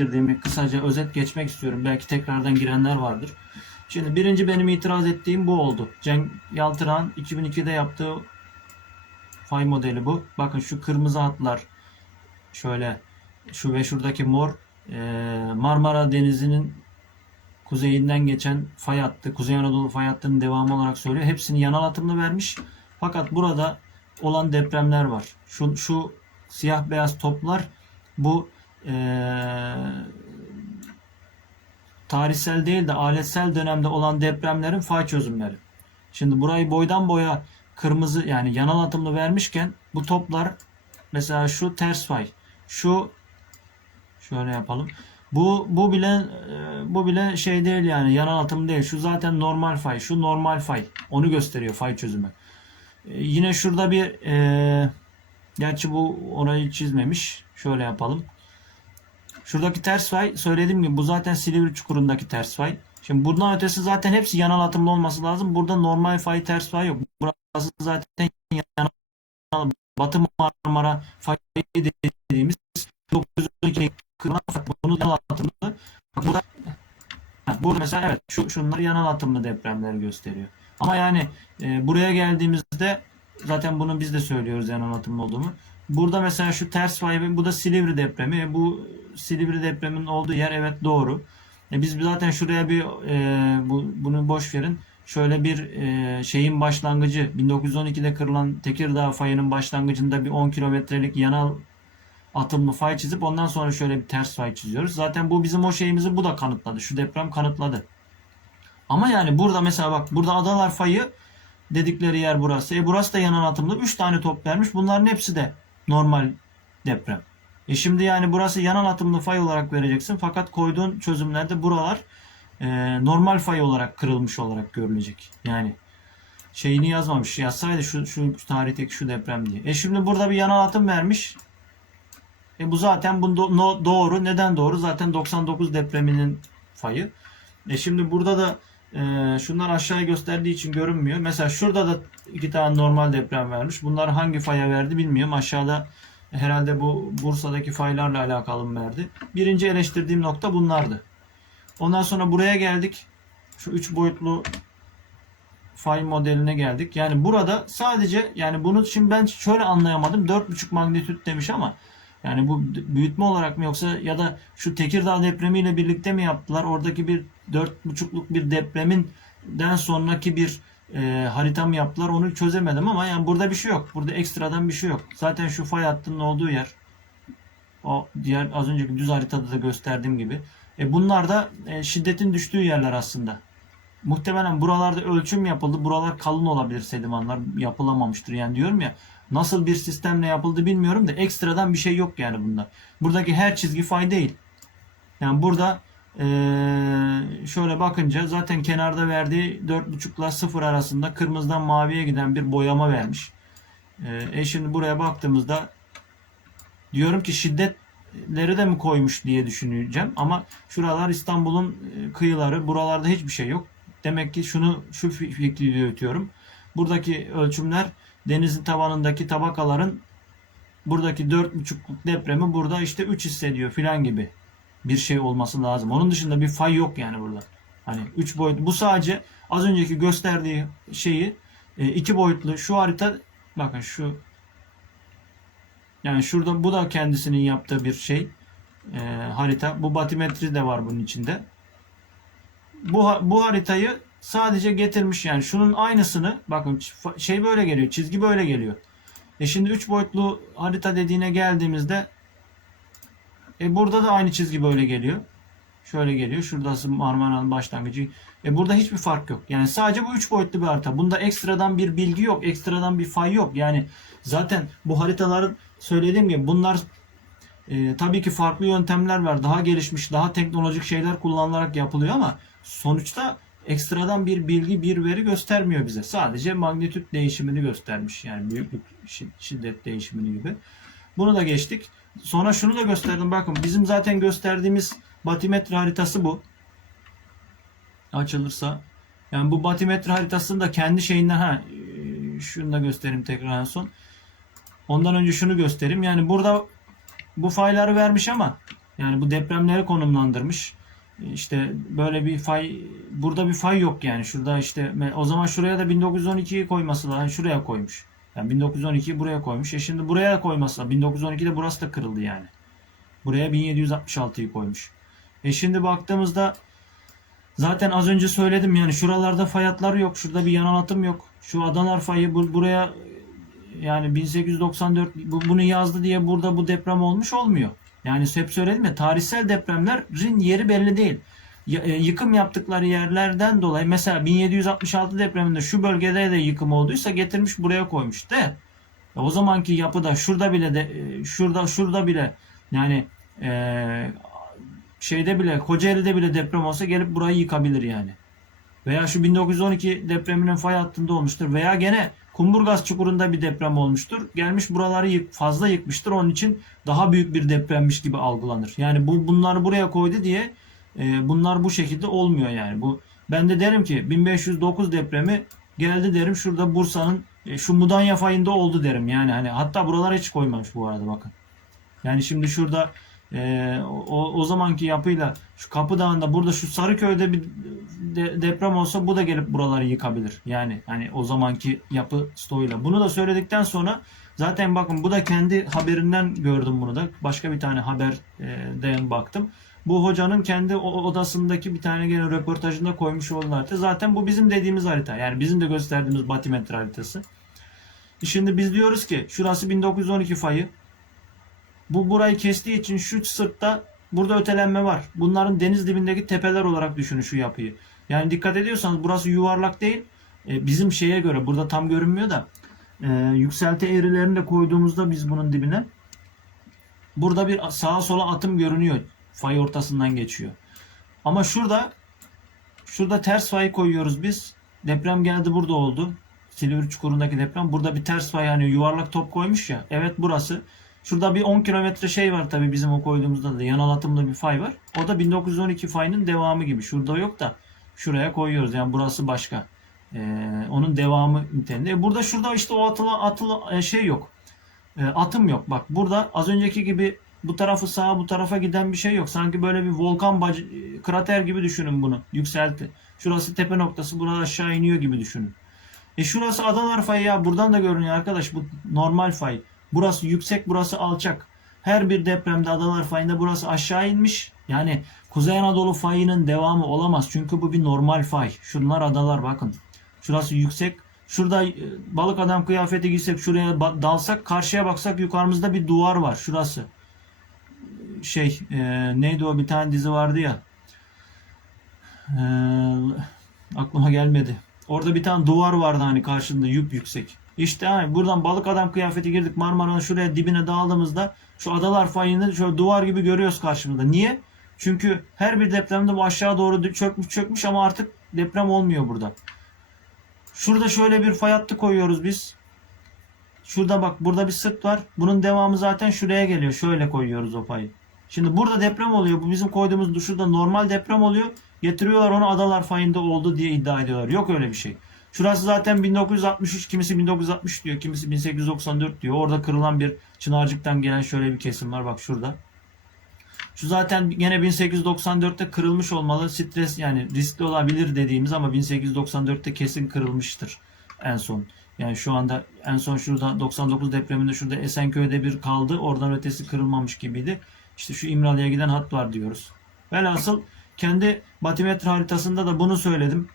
eleştirdiğimi kısaca özet geçmek istiyorum. Belki tekrardan girenler vardır. Şimdi birinci benim itiraz ettiğim bu oldu. Cenk Yaltıran 2002'de yaptığı fay modeli bu. Bakın şu kırmızı hatlar şöyle şu ve şuradaki mor eee, Marmara Denizi'nin kuzeyinden geçen fay hattı, Kuzey Anadolu fay hattının devamı olarak söylüyor. Hepsini yanal atımlı vermiş. Fakat burada olan depremler var. Şu, şu siyah beyaz toplar bu eee, tarihsel değil de aletsel dönemde olan depremlerin fay çözümleri. Şimdi burayı boydan boya kırmızı yani yanal atımlı vermişken bu toplar mesela şu ters fay, şu şöyle yapalım. Bu bu bile e, bu bile şey değil yani yanal atım değil. Şu zaten normal fay, şu normal fay. Onu gösteriyor fay çözümü. E, yine şurada bir e, gerçi bu orayı çizmemiş. Şöyle yapalım. Şuradaki ters fay söylediğim gibi bu zaten Silivri çukurundaki ters fay. Şimdi bundan ötesi zaten hepsi yanal atımlı olması lazım. Burada normal fay ters fay yok. Burası zaten yanal Batı Marmara fayı dediğimiz 912 kırılan. Bunu yanal atımlı. Burada, burada mesela evet şu şunlar yanal atımlı depremleri gösteriyor. Ama yani e, buraya geldiğimizde zaten bunu biz de söylüyoruz yanal atımlı olduğunu. Burada mesela şu ters fay bu da Silivri depremi. Bu Silivri depremin olduğu yer evet doğru. E, biz zaten şuraya bir e, bu, bunu boş verin. Şöyle bir e, şeyin başlangıcı 1912'de kırılan Tekirdağ fayının başlangıcında bir 10 kilometrelik yanal atımlı fay çizip ondan sonra şöyle bir ters fay çiziyoruz. Zaten bu bizim o şeyimizi bu da kanıtladı. Şu deprem kanıtladı. Ama yani burada mesela bak burada Adalar fayı dedikleri yer burası. E burası da yanal atımlı. 3 tane top vermiş. Bunların hepsi de normal deprem. E şimdi yani burası yanal atımlı fay olarak vereceksin. Fakat koyduğun çözümlerde buralar e, normal fay olarak kırılmış olarak görülecek. Yani şeyini yazmamış. Yazsaydı şu, şu tarihteki şu deprem diye. E şimdi burada bir yanal atım vermiş. E bu zaten bu no- doğru. Neden doğru? Zaten 99 depreminin fayı. E şimdi burada da e, şunlar aşağıya gösterdiği için görünmüyor. Mesela şurada da iki tane normal deprem vermiş. Bunlar hangi faya verdi bilmiyorum. Aşağıda herhalde bu Bursa'daki faylarla alakalı mı verdi? Birinci eleştirdiğim nokta bunlardı. Ondan sonra buraya geldik. Şu üç boyutlu fay modeline geldik. Yani burada sadece yani bunu şimdi ben şöyle anlayamadım. 4.5 magnitüt demiş ama yani bu büyütme olarak mı yoksa ya da şu Tekirdağ depremiyle birlikte mi yaptılar? Oradaki bir 4.5'luk bir depreminden sonraki bir e, harita mı yaptılar onu çözemedim ama yani burada bir şey yok. Burada ekstradan bir şey yok. Zaten şu fay hattının olduğu yer o diğer az önceki düz haritada da gösterdiğim gibi. E bunlar da e, şiddetin düştüğü yerler aslında. Muhtemelen buralarda ölçüm yapıldı. Buralar kalın olabilir sedimanlar yapılamamıştır. Yani diyorum ya nasıl bir sistemle yapıldı bilmiyorum da ekstradan bir şey yok yani bunda. Buradaki her çizgi fay değil. Yani burada eee, şöyle bakınca zaten kenarda verdiği 4.5 ile 0 arasında kırmızıdan maviye giden bir boyama vermiş. Eee, E şimdi buraya baktığımızda diyorum ki şiddetleri de mi koymuş diye düşüneceğim ama şuralar İstanbul'un e, kıyıları buralarda hiçbir şey yok. Demek ki şunu şu fi- fikri yürütüyorum. Buradaki ölçümler denizin tabanındaki tabakaların buradaki 4.5'luk depremi burada işte 3 hissediyor filan gibi bir şey olması lazım. Onun dışında bir fay yok yani burada. Hani 3 boyut bu sadece az önceki gösterdiği şeyi e, iki boyutlu şu harita bakın şu yani şurada bu da kendisinin yaptığı bir şey e, harita. Bu batimetri de var bunun içinde. Bu bu haritayı sadece getirmiş yani şunun aynısını bakın şey böyle geliyor. Çizgi böyle geliyor. E şimdi 3 boyutlu harita dediğine geldiğimizde e burada da aynı çizgi böyle geliyor. Şöyle geliyor. Şuradası Marmara'nın başlangıcı. E burada hiçbir fark yok. Yani sadece bu 3 boyutlu bir harita. Bunda ekstradan bir bilgi yok. Ekstradan bir fay yok. Yani zaten bu haritaların söylediğim gibi bunlar e, tabii ki farklı yöntemler var. Daha gelişmiş, daha teknolojik şeyler kullanılarak yapılıyor ama sonuçta ekstradan bir bilgi, bir veri göstermiyor bize. Sadece magnitüt değişimini göstermiş. Yani büyüklük, şi- şiddet değişimini gibi. Bunu da geçtik. Sonra şunu da gösterdim. Bakın bizim zaten gösterdiğimiz batimetre haritası bu. Açılırsa. Yani bu batimetre haritasını da kendi şeyinden ha e, şunu da göstereyim tekrar en son. Ondan önce şunu göstereyim. Yani burada bu fayları vermiş ama Yani bu depremleri konumlandırmış. İşte böyle bir fay burada bir fay yok yani. Şurada işte o zaman şuraya da 1912'yi koyması lazım. Şuraya koymuş. Yani 1912'yi buraya koymuş. E şimdi buraya koyması lazım. 1912'de burası da kırıldı yani. Buraya 1766'yı koymuş. E şimdi baktığımızda zaten az önce söyledim yani şuralarda fay hatları yok. Şurada bir yanal atım yok. Şu Adalar fayı bu- buraya yani 1894 bu- bunu yazdı diye burada bu deprem olmuş olmuyor. Yani hep söyledim ya tarihsel depremlerin yeri belli değil. E, Yıkım yaptıkları yerlerden dolayı mesela 1766 depreminde şu bölgede de yıkım olduysa getirmiş buraya koymuş de. O zamanki yapıda şurada bile de e, şurada şurada bile yani e, şeyde bile Kocaeli'de bile deprem olsa gelip burayı yıkabilir yani. Veya şu 1912 depreminin fay hattında olmuştur. Veya gene Kumburgaz çukurunda bir deprem olmuştur. Gelmiş buraları yık, fazla yıkmıştır. Onun için daha büyük bir depremmiş gibi algılanır. Yani bu bunları buraya koydu diye e, bunlar bu şekilde olmuyor yani. Bu ben de derim ki 1509 depremi geldi derim şurada Bursa'nın e, şu Mudanya fayında oldu derim. Yani hani hatta buralara hiç koymamış bu arada bakın. Yani şimdi şurada e, o, o zamanki yapıyla şu Kapı Dağı'nda burada şu Sarıköy'de bir de- deprem olsa bu da gelip buraları yıkabilir. Yani hani o zamanki yapı stoğuyla. Bunu da söyledikten sonra zaten bakın bu da kendi haberinden gördüm bunu da. Başka bir tane haberden baktım. Bu hocanın kendi odasındaki bir tane gene röportajında koymuş olduğu harita. Zaten bu bizim dediğimiz harita. Yani bizim de gösterdiğimiz batimetre haritası. Şimdi biz diyoruz ki şurası 1912 fayı. Bu burayı kestiği için şu sırtta burada ötelenme var. Bunların deniz dibindeki tepeler olarak düşünün şu yapıyı. Yani dikkat ediyorsanız burası yuvarlak değil. E, bizim şeye göre burada tam görünmüyor da e, yükselti eğrilerini de koyduğumuzda biz bunun dibine burada bir sağa sola atım görünüyor. Fay ortasından geçiyor. Ama şurada şurada ters fay koyuyoruz biz. Deprem geldi burada oldu. Silivri çukurundaki deprem. Burada bir ters fay hani yuvarlak top koymuş ya. Evet burası. Şurada bir 10 kilometre şey var tabii bizim o koyduğumuzda da yanal atımlı bir fay var. O da 1912 fayının devamı gibi. Şurada yok da şuraya koyuyoruz. Yani burası başka. Ee, onun devamı niteliğinde. E burada şurada işte o atılı atılı e, şey yok. E, atım yok. Bak burada az önceki gibi bu tarafı sağa bu tarafa giden bir şey yok. Sanki böyle bir volkan bacı, krater gibi düşünün bunu. Yükselti. Şurası tepe noktası. Burada aşağı iniyor gibi düşünün. E şurası Adalar fayı ya. Buradan da görünüyor arkadaş. Bu normal fay. Burası yüksek, burası alçak. Her bir depremde Adalar fayında burası aşağı inmiş. Yani Kuzey Anadolu fayının devamı olamaz. Çünkü bu bir normal fay. Şunlar adalar bakın. Şurası yüksek. Şurada e, balık adam kıyafeti giysek şuraya dalsak karşıya baksak yukarımızda bir duvar var. Şurası. Şey e, neydi o bir tane dizi vardı ya. E, aklıma gelmedi. Orada bir tane duvar vardı hani karşında yüp yüksek. İşte hani buradan balık adam kıyafeti girdik Marmara'nın şuraya dibine daldığımızda şu adalar fayını şöyle duvar gibi görüyoruz karşımızda. Niye? Çünkü her bir depremde bu aşağı doğru çökmüş çökmüş ama artık deprem olmuyor burada. Şurada şöyle bir fay hattı koyuyoruz biz. Şurada bak burada bir sırt var. Bunun devamı zaten şuraya geliyor. Şöyle koyuyoruz o fayı. Şimdi burada deprem oluyor. Bu bizim koyduğumuz şurada normal deprem oluyor. Getiriyorlar onu adalar fayında oldu diye iddia ediyorlar. Yok öyle bir şey. Şurası zaten 1963, kimisi 1960 diyor, kimisi 1894 diyor. Orada kırılan bir Çınarcık'tan gelen şöyle bir kesim var bak şurada. Şu zaten gene 1894'te kırılmış olmalı. Stres yani riskli olabilir dediğimiz ama 1894'te kesin kırılmıştır en son. Yani şu anda en son şurada 99 depreminde şurada Esenköy'de bir kaldı. Oradan ötesi kırılmamış gibiydi. İşte şu İmralı'ya giden hat var diyoruz. Velhasıl kendi batimetre haritasında da bunu söyledim.